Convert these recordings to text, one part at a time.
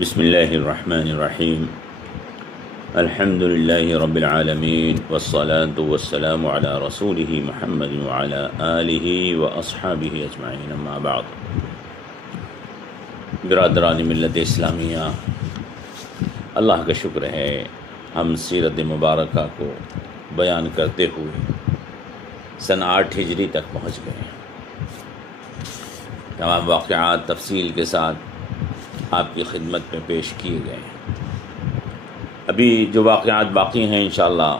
بسم اللہ الرحمن الرحیم الحمد للہ رب العالمین والصلاة والسلام علی رسولہ محمد وعلی آلہ واصحابہ اجمعین، اما بعد۔ برادران ملت اسلامیہ، اللہ کا شکر ہے ہم سیرت مبارکہ کو بیان کرتے ہوئے سن 8 ہجری تک پہنچ گئے۔ تمام واقعات تفصیل کے ساتھ آپ کی خدمت میں پیش کیے گئے ہیں۔ ابھی جو واقعات باقی ہیں انشاءاللہ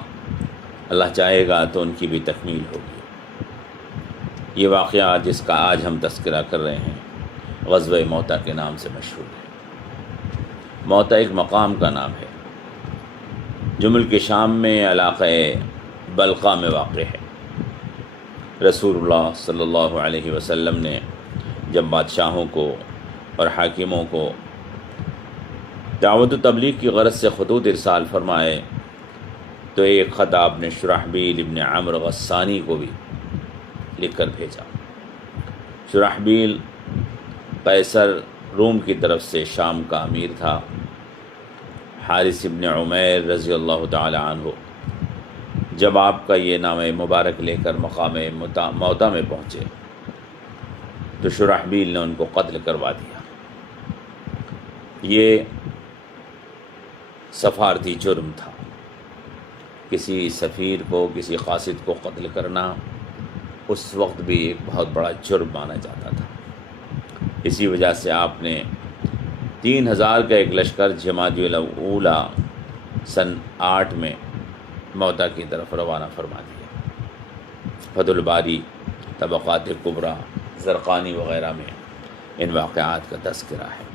اللہ چاہے گا تو ان کی بھی تکمیل ہوگی۔ یہ واقعات جس کا آج ہم تذکرہ کر رہے ہیں غزوہ موتا کے نام سے مشہور ہے۔ موتا ایک مقام کا نام ہے جو ملک شام میں علاقہ بلقا میں واقع ہے۔ رسول اللہ صلی اللہ علیہ وسلم نے جب بادشاہوں کو اور حاکموں کو دعوت و تبلیغ کی غرض سے خطوط ارسال فرمائے تو ایک خط آپ نے شرحبیل ابن عمرو غسانی کو بھی لکھ کر بھیجا۔ شرحبیل قیصر روم کی طرف سے شام کا امیر تھا۔ حارث ابن عمیر رضی اللہ تعالی عنہ جب آپ کا یہ نام مبارک لے کر مقام موتا میں پہنچے تو شرحبیل نے ان کو قتل کروا دیا۔ یہ سفارتی جرم تھا۔ کسی سفیر کو، کسی قاصد کو قتل کرنا اس وقت بھی ایک بہت بڑا جرم مانا جاتا تھا۔ اسی وجہ سے آپ نے 3000 کا ایک لشکر جمادی الاولی سن 8 میں موتا کی طرف روانہ فرما دیا۔ فتح الباری، طبقات کبریٰ، زرقانی وغیرہ میں ان واقعات کا تذکرہ ہے۔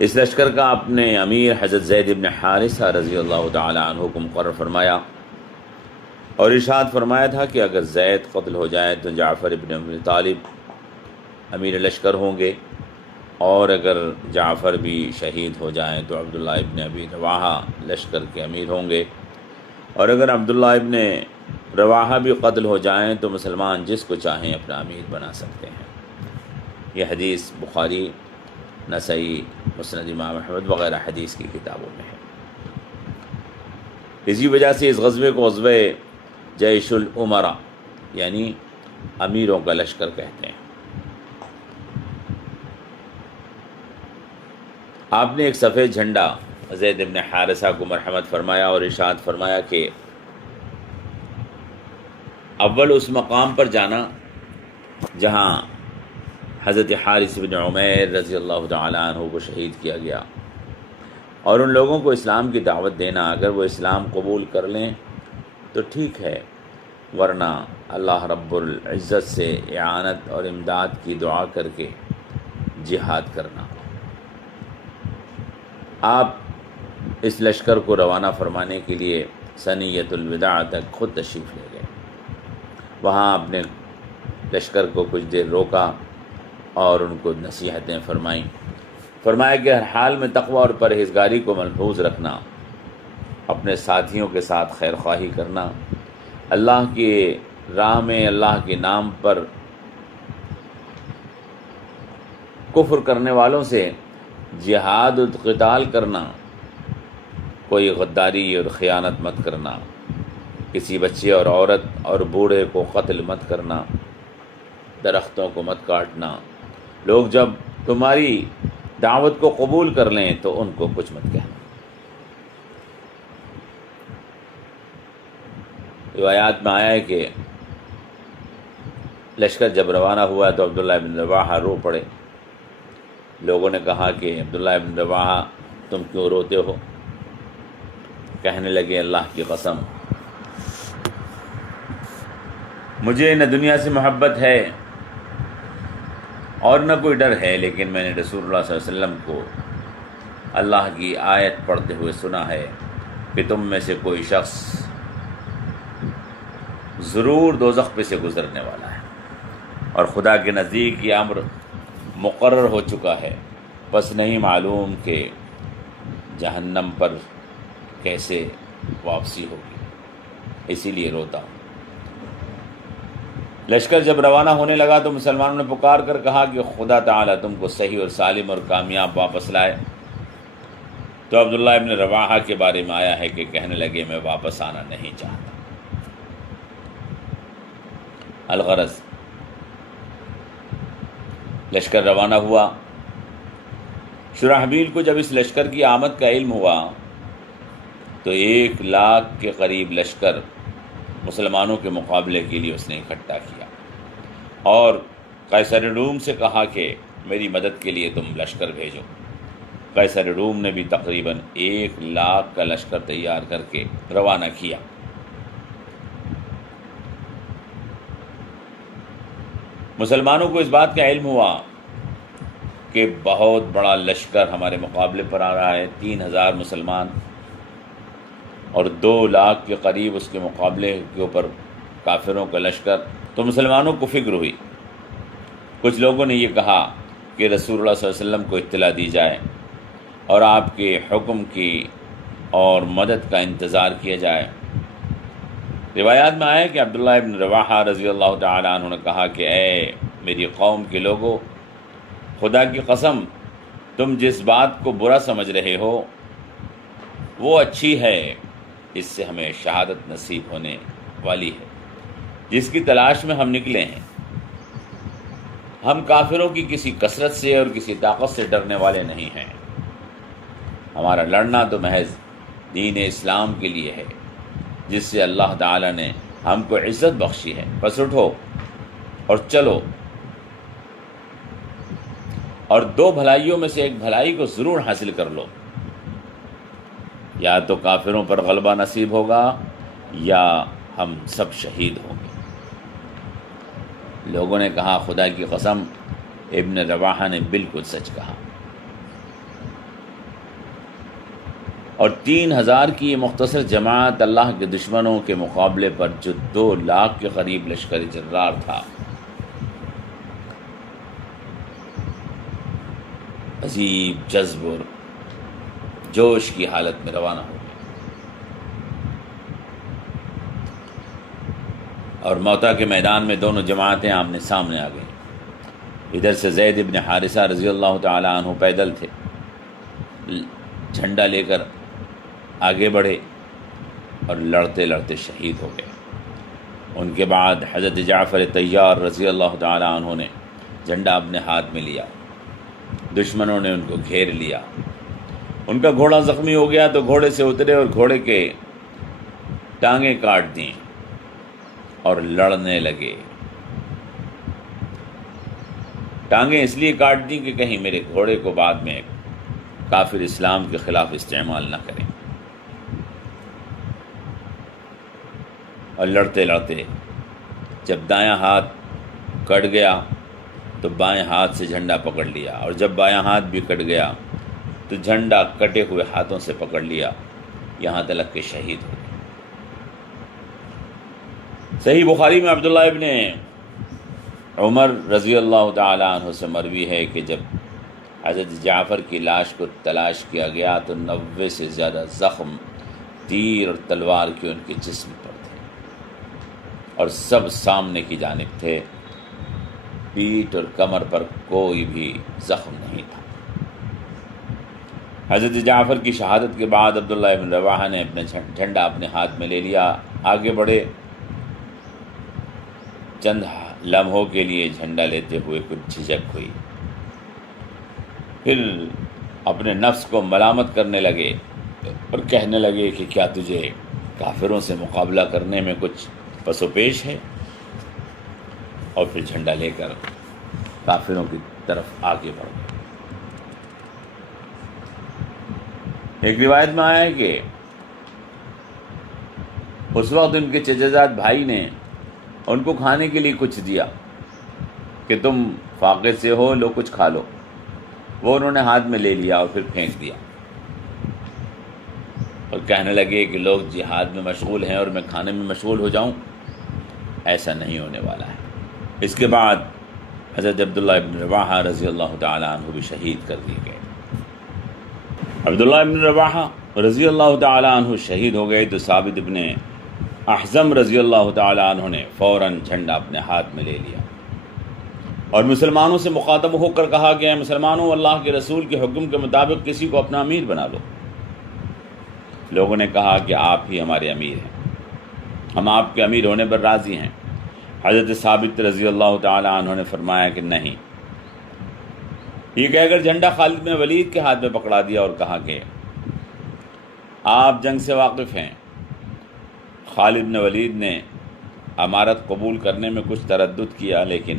اس لشکر کا اپنے امیر حضرت زید بن حارثہ رضی اللہ تعالی عنہ کو مقرر فرمایا اور ارشاد فرمایا تھا کہ اگر زید قتل ہو جائے تو جعفر ابن ابی طالب امیر لشکر ہوں گے، اور اگر جعفر بھی شہید ہو جائیں تو عبداللہ ابن ابی رواحہ لشکر کے امیر ہوں گے، اور اگر عبداللہ ابن رواحہ بھی قتل ہو جائیں تو مسلمان جس کو چاہیں اپنا امیر بنا سکتے ہیں۔ یہ حدیث بخاری، نسائی، مسند امام احمد وغیرہ حدیث کی کتابوں میں ہے۔ اسی وجہ سے اس غزوے کو غزوہ جیش الامراء یعنی امیروں کا لشکر کہتے ہیں۔ آپ نے ایک سفید جھنڈا زید بن حارثہ کو مرحمت فرمایا اور ارشاد فرمایا کہ اول اس مقام پر جانا جہاں حضرت حارث بن عمیر رضی اللہ تعالی عنہ کو شہید کیا گیا، اور ان لوگوں کو اسلام کی دعوت دینا۔ اگر وہ اسلام قبول کر لیں تو ٹھیک ہے، ورنہ اللہ رب العزت سے اعانت اور امداد کی دعا کر کے جہاد کرنا۔ آپ اس لشکر کو روانہ فرمانے کے لیے ثنیۃ الوداع تک خود تشریف لے گئے۔ وہاں اپنے لشکر کو کچھ دیر روکا اور ان کو نصیحتیں فرمائیں۔ فرمایا کہ ہر حال میں تقوی اور پرہیزگاری کو ملحوظ رکھنا، اپنے ساتھیوں کے ساتھ خیر خواہی کرنا، اللہ کی راہ میں اللہ کے نام پر کفر کرنے والوں سے جہاد و قتال کرنا، کوئی غداری اور خیانت مت کرنا، کسی بچے اور عورت اور بوڑھے کو قتل مت کرنا، درختوں کو مت کاٹنا۔ لوگ جب تمہاری دعوت کو قبول کر لیں تو ان کو کچھ مت کہنا۔ روایات میں آیا ہے کہ لشکر جب روانہ ہوا تو عبداللہ ابن رواحہ رو پڑے۔ لوگوں نے کہا کہ عبداللہ ابن رواحہ تم کیوں روتے ہو؟ کہنے لگے اللہ کی قسم، مجھے نہ دنیا سے محبت ہے اور نہ کوئی ڈر ہے، لیکن میں نے رسول اللہ صلی اللہ علیہ وسلم کو اللہ کی آیت پڑھتے ہوئے سنا ہے کہ تم میں سے کوئی شخص ضرور دوزخ پہ سے گزرنے والا ہے، اور خدا کے نزدیک یہ امر مقرر ہو چکا ہے، بس نہیں معلوم کہ جہنم پر کیسے واپسی ہوگی، اسی لیے روتا ہوں۔ لشکر جب روانہ ہونے لگا تو مسلمانوں نے پکار کر کہا کہ خدا تعالیٰ تم کو صحیح اور سالم اور کامیاب واپس لائے۔ تو عبداللہ ابن رواحہ کے بارے میں آیا ہے کہ کہنے لگے میں واپس آنا نہیں چاہتا۔ الغرض لشکر روانہ ہوا۔ شرحبیل کو جب اس لشکر کی آمد کا علم ہوا تو 1,00,000 کے قریب لشکر مسلمانوں کے مقابلے کے لیے اس نے اکٹھا کیا اور قیصر روم سے کہا کہ میری مدد کے لیے تم لشکر بھیجو۔ قیصر روم نے بھی تقریباً 1,00,000 کا لشکر تیار کر کے روانہ کیا۔ مسلمانوں کو اس بات کا علم ہوا کہ بہت بڑا لشکر ہمارے مقابلے پر آ رہا ہے، 3,000 مسلمان اور 2,00,000 کے قریب اس کے مقابلے کے اوپر کافروں کا لشکر۔ تو مسلمانوں کو فکر ہوئی۔ کچھ لوگوں نے یہ کہا کہ رسول اللہ صلی اللہ علیہ وسلم کو اطلاع دی جائے اور آپ کے حکم کی اور مدد کا انتظار کیا جائے۔ روایات میں آیا کہ عبداللہ ابن رواحہ رضی اللہ تعالیٰ عنہ نے کہا کہ اے میری قوم کے لوگوں، خدا کی قسم تم جس بات کو برا سمجھ رہے ہو وہ اچھی ہے، اس سے ہمیں شہادت نصیب ہونے والی ہے جس کی تلاش میں ہم نکلے ہیں۔ ہم کافروں کی کسی کثرت سے اور کسی طاقت سے ڈرنے والے نہیں ہیں۔ ہمارا لڑنا تو محض دین اسلام کے لیے ہے جس سے اللہ تعالیٰ نے ہم کو عزت بخشی ہے۔ بس اٹھو اور چلو، اور 2 بھلائیوں میں سے ایک بھلائی کو ضرور حاصل کر لو، یا تو کافروں پر غلبہ نصیب ہوگا یا ہم سب شہید ہوں گے۔ لوگوں نے کہا خدا کی قسم ابن رواحہ نے بالکل سچ کہا۔ اور 3,000 کی یہ مختصر جماعت اللہ کے دشمنوں کے مقابلے پر جو 2,00,000 کے قریب لشکر جرار تھا، عجیب جذب اور جوش کی حالت میں روانہ ہو گئے اور موتا کے میدان میں دونوں جماعتیں آمنے سامنے آ گئیں۔ ادھر سے زید ابن حارثہ رضی اللہ تعالیٰ عنہ پیدل تھے، جھنڈا لے کر آگے بڑھے اور لڑتے لڑتے شہید ہو گئے۔ ان کے بعد حضرت جعفر طیار رضی اللہ تعالیٰ عنہ نے جھنڈا اپنے ہاتھ میں لیا، دشمنوں نے ان کو گھیر لیا۔ ان کا گھوڑا زخمی ہو گیا تو گھوڑے سے اترے اور گھوڑے کے ٹانگیں کاٹ دیں اور لڑنے لگے۔ ٹانگیں اس لیے کاٹ دیں کہ کہیں میرے گھوڑے کو بعد میں کافر اسلام کے خلاف استعمال نہ کریں۔ اور لڑتے لڑتے جب دایاں ہاتھ کٹ گیا تو بائیں ہاتھ سے جھنڈا پکڑ لیا، اور جب بایاں ہاتھ بھی کٹ گیا تو جھنڈا کٹے ہوئے ہاتھوں سے پکڑ لیا، یہاں تلک کہ شہید ہو گئے۔ صحیح بخاری میں عبداللہ ابن عمر رضی اللہ تعالیٰ عنہ سے مروی ہے کہ جب حضرت جعفر کی لاش کو تلاش کیا گیا تو 90 سے زیادہ زخم تیر اور تلوار کے ان کے جسم پر تھے، اور سب سامنے کی جانب تھے، پیٹھ اور کمر پر کوئی بھی زخم نہیں تھا۔ حضرت جعفر کی شہادت کے بعد عبداللہ ابن رواحہ نے اپنا جھنڈا اپنے ہاتھ میں لے لیا، آگے بڑھے۔ چند لمحوں کے لیے جھنڈا لیتے ہوئے کچھ جھجک ہوئی، پھر اپنے نفس کو ملامت کرنے لگے اور کہنے لگے کہ کیا تجھے کافروں سے مقابلہ کرنے میں کچھ پس و پیش ہے؟ اور پھر جھنڈا لے کر کافروں کی طرف آگے بڑھ گئے۔ ایک روایت میں آیا ہے کہ اس وقت ان کے چچا زاد بھائی نے ان کو کھانے کے لیے کچھ دیا کہ تم فاقے سے ہو، لو کچھ کھا لو۔ وہ انہوں نے ہاتھ میں لے لیا اور پھر پھینک دیا، اور کہنے لگے کہ لوگ جہاد میں مشغول ہیں اور میں کھانے میں مشغول ہو جاؤں، ایسا نہیں ہونے والا ہے۔ اس کے بعد حضرت عبداللہ ابن رواحہ رضی اللہ تعالیٰ عنہ بھی شہید کر دیے گئے۔ عبداللہ ابن رواحہ رضی اللہ تعالیٰ عنہ شہید ہو گئے تو ثابت ابن احزم رضی اللہ تعالیٰ عنہ نے فوراً جھنڈا اپنے ہاتھ میں لے لیا اور مسلمانوں سے مخاطب ہو کر کہا کہ اے مسلمانوں، اللہ کے رسول کے حکم کے مطابق کسی کو اپنا امیر بنا لو۔ لوگوں نے کہا کہ آپ ہی ہمارے امیر ہیں، ہم آپ کے امیر ہونے پر راضی ہیں۔ حضرت ثابت رضی اللہ تعالیٰ عنہ نے فرمایا کہ نہیں۔ یہ کہہ کر جھنڈا خالد بن ولید کے ہاتھ میں پکڑا دیا اور کہا کہ آپ جنگ سے واقف ہیں۔ خالد بن ولید نے امارت قبول کرنے میں کچھ تردد کیا، لیکن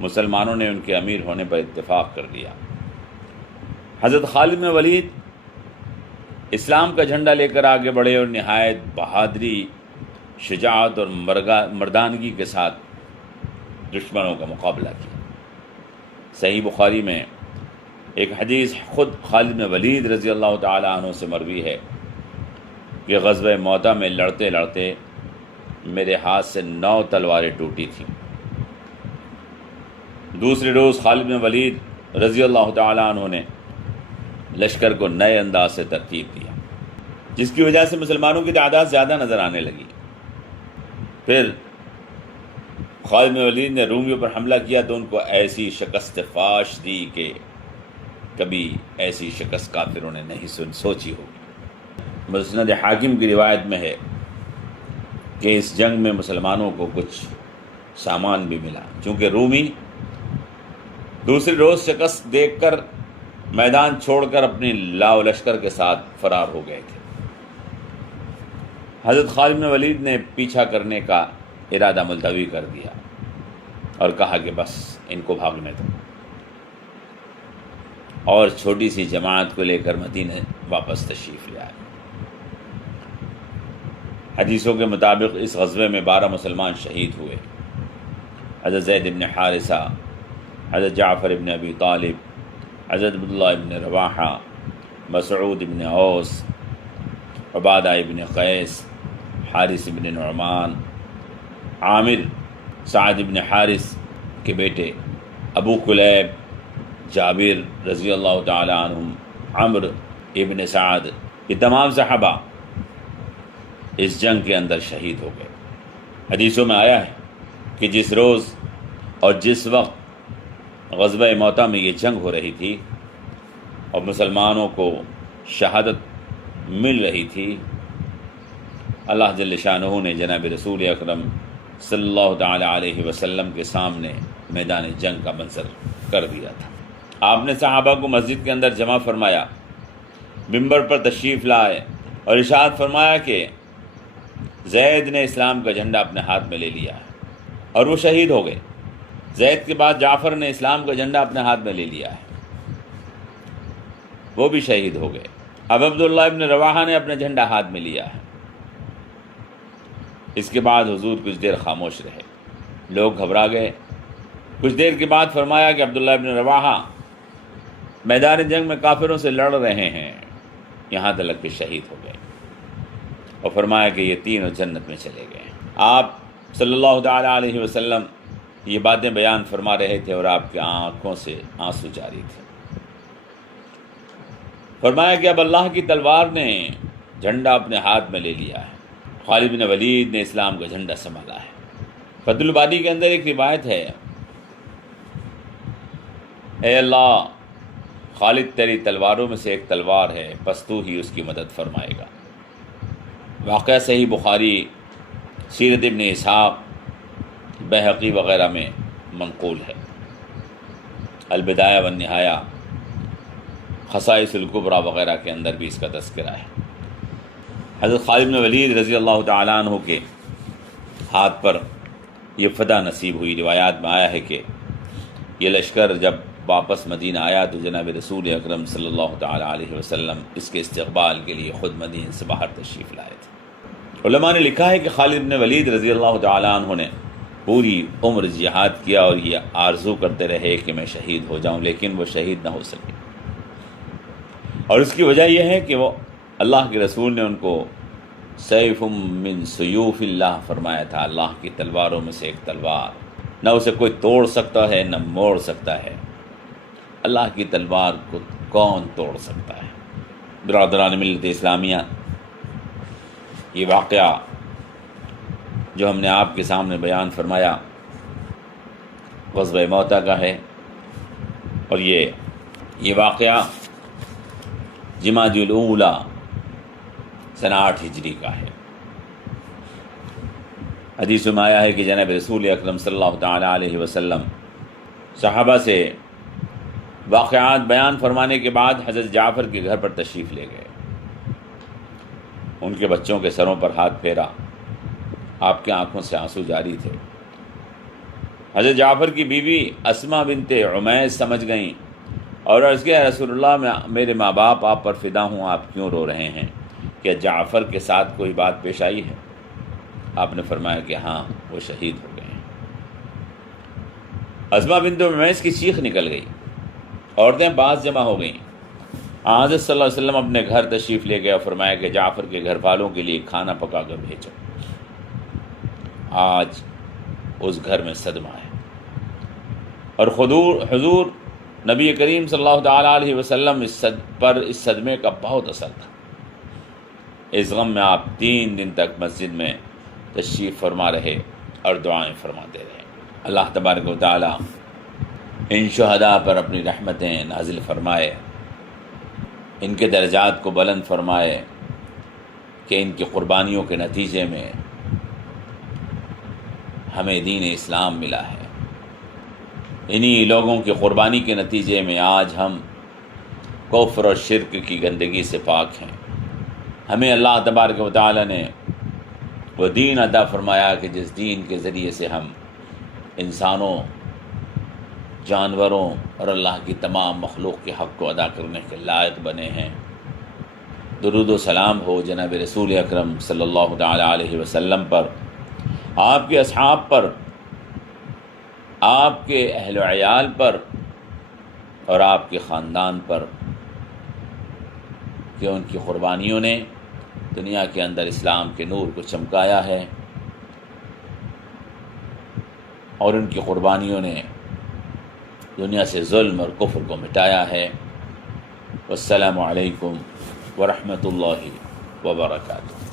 مسلمانوں نے ان کے امیر ہونے پر اتفاق کر لیا۔ حضرت خالد بن ولید اسلام کا جھنڈا لے کر آگے بڑھے اور نہایت بہادری، شجاعت اور مردانگی کے ساتھ دشمنوں کا مقابلہ کیا۔ صحیح بخاری میں ایک حدیث خود خالد بن ولید رضی اللہ تعالیٰ عنہ سے مروی ہے کہ غزوہ موتہ میں لڑتے لڑتے میرے ہاتھ سے 9 تلواریں ٹوٹی تھیں۔ دوسرے روز خالد بن ولید رضی اللہ تعالیٰ عنہ نے لشکر کو نئے انداز سے ترتیب دیا، جس کی وجہ سے مسلمانوں کی تعداد زیادہ نظر آنے لگی۔ پھر خالد بن ولید نے رومیوں پر حملہ کیا تو ان کو ایسی شکست فاش دی کہ کبھی ایسی شکست کافروں نے نہیں سوچی ہوگی۔ مسند حاکم کی روایت میں ہے کہ اس جنگ میں مسلمانوں کو کچھ سامان بھی ملا، چونکہ رومی دوسری روز شکست دیکھ کر میدان چھوڑ کر اپنی لاؤ لشکر کے ساتھ فرار ہو گئے تھے۔ حضرت خالد بن ولید نے پیچھا کرنے کا ارادہ ملتوی کر دیا اور کہا کہ بس ان کو بھاگنے دو، اور چھوٹی سی جماعت کو لے کر مدینہ واپس تشریف لے آئے۔ حدیثوں کے مطابق اس غزوے میں 12 مسلمان شہید ہوئے۔ حضرت زید بن حارثہ، حضرت جعفر بن ابی طالب، حضرت عبداللہ بن رواحہ، مسعود بن اوس، عبادہ بن قیس، حارث بن نعمان، عامر سعد بن حارث کے بیٹے، ابو کلیب، جابر رضی اللہ تعالی عنہم، عمرو ابن سعد، یہ تمام صحابہ اس جنگ کے اندر شہید ہو گئے۔ حدیثوں میں آیا ہے کہ جس روز اور جس وقت غزوہ موتہ میں یہ جنگ ہو رہی تھی اور مسلمانوں کو شہادت مل رہی تھی، اللہ جل شانہ نے جناب رسول اکرم صلی اللہ تعالی علیہ وسلم کے سامنے میدان جنگ کا منظر کر دیا تھا۔ آپ نے صحابہ کو مسجد کے اندر جمع فرمایا، منبر پر تشریف لائے اور ارشاد فرمایا کہ زید نے اسلام کا جھنڈا اپنے ہاتھ میں لے لیا ہے، اور وہ شہید ہو گئے۔ زید کے بعد جعفر نے اسلام کا جھنڈا اپنے ہاتھ میں لے لیا ہے، وہ بھی شہید ہو گئے۔ اب عبداللہ ابن رواحہ نے اپنا جھنڈا ہاتھ میں لیا ہے۔ اس کے بعد حضور کچھ دیر خاموش رہے، لوگ گھبرا گئے۔ کچھ دیر کے بعد فرمایا کہ عبداللہ ابن رواحہ میدان جنگ میں کافروں سے لڑ رہے ہیں، یہاں تک کہ شہید ہو گئے، اور فرمایا کہ یہ تینوں جنت میں چلے گئے۔ آپ صلی اللہ تعالی علیہ وسلم یہ باتیں بیان فرما رہے تھے اور آپ کی آنکھوں سے آنسو جاری تھے۔ فرمایا کہ اب اللہ کی تلوار نے جھنڈا اپنے ہاتھ میں لے لیا ہے، خالد بن ولید نے اسلام کا جھنڈا سنبھالا ہے۔ فتح الباری کے اندر ایک روایت ہے، اے اللہ، خالد تیری تلواروں میں سے ایک تلوار ہے، پس تو ہی اس کی مدد فرمائے گا۔ واقعہ صحیح بخاری، سیرت ابن اسحاق، بہقی وغیرہ میں منقول ہے۔ البدایہ والنہایہ، خصائص الکبریٰ وغیرہ کے اندر بھی اس کا تذکرہ ہے۔ حضرت خالد بن ولید رضی اللہ تعالیٰ عنہ کے ہاتھ پر یہ فتح نصیب ہوئی۔ روایات میں آیا ہے کہ یہ لشکر جب واپس مدینہ آیا تو جناب رسول اکرم صلی اللہ تعالیٰ علیہ وسلم اس کے استقبال کے لیے خود مدینہ سے باہر تشریف لائے تھے۔ علماء نے لکھا ہے کہ خالد بن ولید رضی اللہ تعالیٰ عنہ نے پوری عمر جہاد کیا اور یہ آرزو کرتے رہے کہ میں شہید ہو جاؤں، لیکن وہ شہید نہ ہو سکے، اور اس کی وجہ یہ ہے کہ وہ اللہ کے رسول نے ان کو سیف من سیوف اللہ فرمایا تھا، اللہ کی تلواروں میں سے ایک تلوار، نہ اسے کوئی توڑ سکتا ہے نہ موڑ سکتا ہے۔ اللہ کی تلوار کو کون توڑ سکتا ہے؟ برادران ملت اسلامیہ، یہ واقعہ جو ہم نے آپ کے سامنے بیان فرمایا غزوہ موطا کا ہے، اور یہ واقعہ جمادی الاولیٰ سنہ 8 ہجری کا ہے۔ حدیث میں آیا ہے کہ جناب رسول اکرم صلی اللہ تعالیٰ علیہ وسلم صحابہ سے واقعات بیان فرمانے کے بعد حضرت جعفر کے گھر پر تشریف لے گئے، ان کے بچوں کے سروں پر ہاتھ پھیرا، آپ کی آنکھوں سے آنسو جاری تھے۔ حضرت جعفر کی بیوی اسما بنت عمیس سمجھ گئیں اور عرض کیا، رسول اللہ میرے ماں باپ آپ پر فدا ہوں، آپ کیوں رو رہے ہیں؟ کیا جعفر کے ساتھ کوئی بات پیش آئی ہے؟ آپ نے فرمایا کہ ہاں، وہ شہید ہو گئے ہیں۔ اسما بنت عمیس کی چیخ نکل گئی، عورتیں باز جمع ہو گئیں۔ حضرت صلی اللہ علیہ وسلم اپنے گھر تشریف لے گئے اور فرمایا کہ جعفر کے گھر والوں کے لیے کھانا پکا کر بھیجو، آج اس گھر میں صدمہ ہے۔ اور حضور نبی کریم صلی اللہ تعالیٰ علیہ وسلم اس صدمے کا بہت اثر تھا۔ اس غم میں آپ 3 دن تک مسجد میں تشریف فرما رہے اور دعائیں فرماتے رہے۔ اللہ تبارک و تعالیٰ ان شہداء پر اپنی رحمتیں نازل فرمائے، ان کے درجات کو بلند فرمائے کہ ان کی قربانیوں کے نتیجے میں ہمیں دین اسلام ملا ہے۔ انہی لوگوں کی قربانی کے نتیجے میں آج ہم کفر اور شرک کی گندگی سے پاک ہیں۔ ہمیں اللہ تبارک و تعالیٰ نے وہ دین عطا فرمایا کہ جس دین کے ذریعے سے ہم انسانوں، جانوروں اور اللہ کی تمام مخلوق کے حق کو ادا کرنے کے لائق بنے ہیں۔ درود و سلام ہو جناب رسول اکرم صلی اللہ تعالیٰ علیہ وسلم پر، آپ کے اصحاب پر، آپ کے اہل و عیال پر اور آپ کے خاندان پر، کہ ان کی قربانیوں نے دنیا کے اندر اسلام کے نور کو چمکایا ہے، اور ان کی قربانیوں نے دنیا سے ظلم اور کفر کو مٹایا ہے۔ والسلام علیکم ورحمۃ اللہ وبرکاتہ۔